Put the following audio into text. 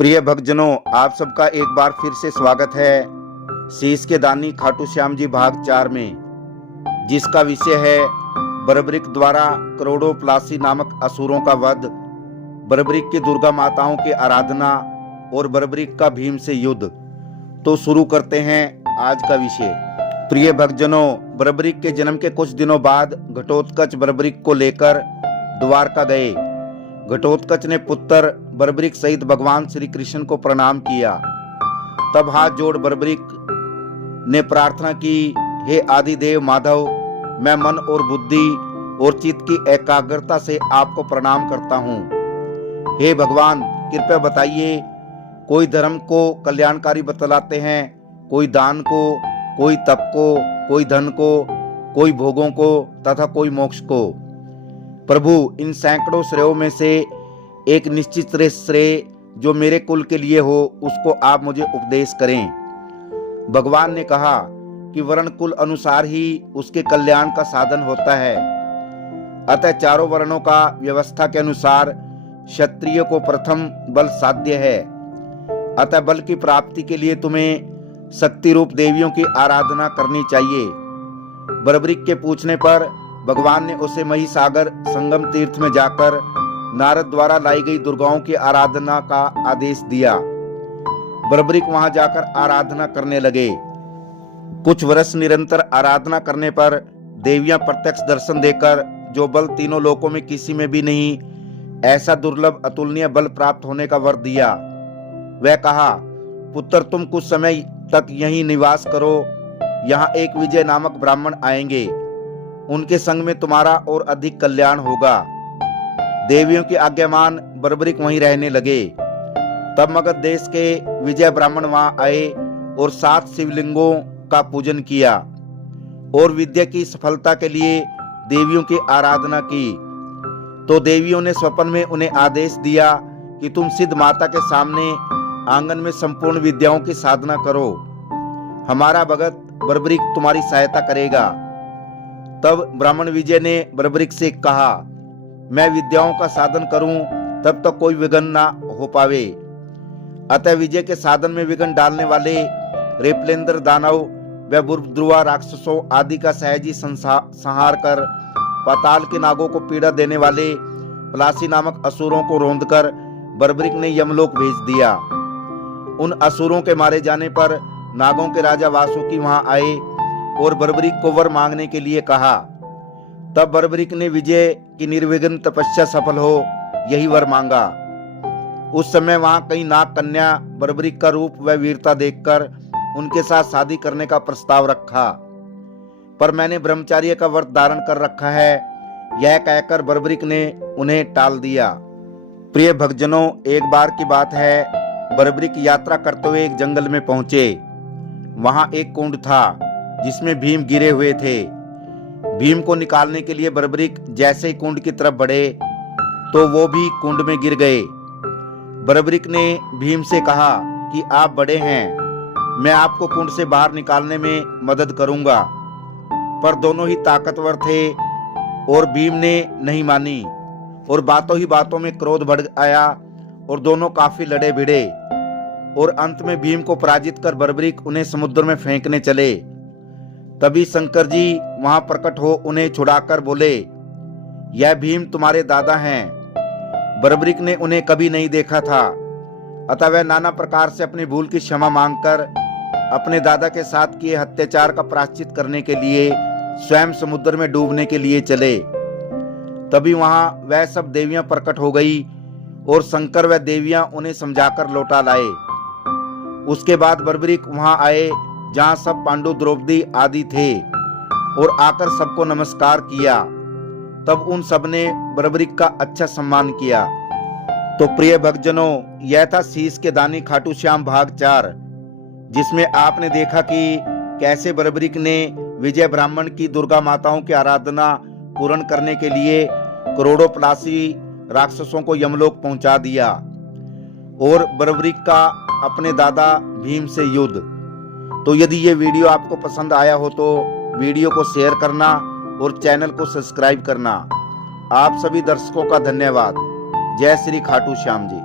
प्रिय भक्तजनों, आप सबका एक बार फिर से स्वागत है शीश के दानी खाटू श्याम जी भाग 4 में, जिसका विषय है बर्बरिक द्वारा करोड़ों प्लासी नामक असुरों का वध, बर्बरिक की दुर्गा माताओं की आराधना और बर्बरिक का भीम से युद्ध। तो शुरू करते हैं आज का विषय। प्रिय भक्तजनों, बर्बरिक के जन्म के कुछ दिनों बाद घटोत्कच बर्बरिक को लेकर द्वारका गए। घटोत्कच ने पुत्र बर्बरिक सहित भगवान श्री कृष्ण को प्रणाम किया। तब हाथ जोड़ बर्बरिक ने प्रार्थना की, हे आदिदेव माधव, मैं मन और बुद्धि और चित्त की एकाग्रता से आपको प्रणाम करता हूँ। हे भगवान, कृपया बताइए, कोई धर्म को कल्याणकारी बतलाते हैं, कोई दान को, कोई तप को, कोई धन को, कोई भोगों को तथा कोई मोक्ष को। प्रभु, इन सैकड़ों श्रेयों में से एक निश्चित श्रेय जो मेरे कुल के लिए हो, उसको आप मुझे उपदेश करें। भगवान ने कहा कि वर्ण कुल अनुसार ही उसके कल्याण का साधन होता है। अतः चारों वर्णों का व्यवस्था के अनुसार क्षत्रिय को प्रथम बल साध्य है। अतः बल की प्राप्ति के लिए तुम्हें शक्ति रूप देवियों की आराधना करनी चाहिए। बर्बरिक के पूछने पर भगवान ने उसे महिसागर संगम तीर्थ में जाकर नारद द्वारा लाई गई दुर्गाओं की आराधना का आदेश दिया। बर्बरिक वहां जाकर आराधना करने लगे। कुछ वर्ष निरंतर आराधना करने पर देवियां प्रत्यक्ष दर्शन देकर जो बल तीनों लोकों में किसी में भी नहीं, ऐसा दुर्लभ अतुलनीय बल प्राप्त होने का वर दिया। वह कहा, पुत्र, तुम कुछ समय तक यहीं निवास करो। यहाँ एक विजय नामक ब्राह्मण आएंगे, उनके संग में तुम्हारा और अधिक कल्याण होगा। देवियों की आज्ञा मान बर्बरिक वहीं रहने लगे। तब मगध देश के विजय ब्राह्मण वहां आए और 7 शिवलिंगों का पूजन किया और विद्या की सफलता के लिए देवियों की आराधना की। तो देवियों ने स्वप्न में उन्हें आदेश दिया कि तुम सिद्ध माता के सामने आंगन में संपूर्ण विद्याओं की साधना करो, हमारा भगत बर्बरिक तुम्हारी सहायता करेगा। तब ब्राह्मण विजय ने बर्बरिक से कहा, मैं विद्याओं का साधन करूं तब तक कोई विघ्न ना हो पावे। अतः विजय के साधन में विघ्न डालने वाले रेपलेंद्र दानव व बुर्द्रुआ राक्षसों आदि का सहजी संहार कर पाताल के नागों को पीड़ा देने वाले प्लासी नामक असुरों को रौंदकर बर्बरिक ने यमलोक भेज दिया। उन असुरों के मारे जाने पर नागों के राजा वासुकी वहां आए और बर्बरिक को वर मांगने के लिए कहा। तब बर्बरिक ने विजय की निर्विघ्न तपस्या सफल हो यही वर मांगा। उस समय वहां कई नाग कन्या बर्बरिक का रूप व वीरता देखकर उनके साथ शादी करने का प्रस्ताव रखा, पर मैंने ब्रह्मचार्य का व्रत धारण कर रखा है, यह कहकर बर्बरिक ने उन्हें टाल दिया। प्रिय भक्तजनों, एक बार की बात है, बर्बरिक यात्रा करते हुए एक जंगल में पहुंचे। वहां एक कुंड था जिसमें भीम गिरे हुए थे। भीम को निकालने के लिए बर्बरिक जैसे ही कुंड की तरफ बढ़े तो वो भी कुंड में गिर गए। बर्बरिक ने भीम से कहा कि आप बड़े हैं, मैं आपको कुंड से बाहर निकालने में मदद करूंगा। पर दोनों ही ताकतवर थे और भीम ने नहीं मानी और बातों ही बातों में क्रोध बढ़ आया और दोनों काफी लड़े भिड़े और अंत में भीम को पराजित कर बर्बरिक उन्हें समुद्र में फेंकने चले। तभी शंकर जी वहां प्रकट हो उन्हें छुड़ाकर बोले, यह भीम तुम्हारे दादा हैं। बर्बरिक ने उन्हें कभी नहीं देखा था, अतः वह नाना प्रकार से अपनी भूल की क्षमा मांगकर अपने दादा के साथ किए अत्याचार का प्रायश्चित करने के लिए स्वयं समुद्र में डूबने के लिए चले। तभी वहां वह सब देवियां प्रकट हो गई और शंकर व देवियां उन्हें समझाकर लौटा लाए। उसके बाद बर्बरिक वहां आए जहां सब पांडु द्रौपदी आदि थे और आकर सबको नमस्कार किया। तब उन सब ने बर्बरिक का अच्छा सम्मान किया। तो प्रिय भक्तजनों, यह था शीश के दानी खाटू श्याम भाग 4, जिसमें आपने देखा कि कैसे बर्बरिक ने विजय ब्राह्मण की दुर्गा माताओं की आराधना पूर्ण करने के लिए करोड़ों प्लासी राक्षसों को यमलोक पहुंचा दिया और बर्बरिक का अपने दादा भीम से युद्ध। तो यदि ये वीडियो आपको पसंद आया हो तो वीडियो को शेयर करना और चैनल को सब्सक्राइब करना। आप सभी दर्शकों का धन्यवाद। जय श्री खाटू श्याम जी।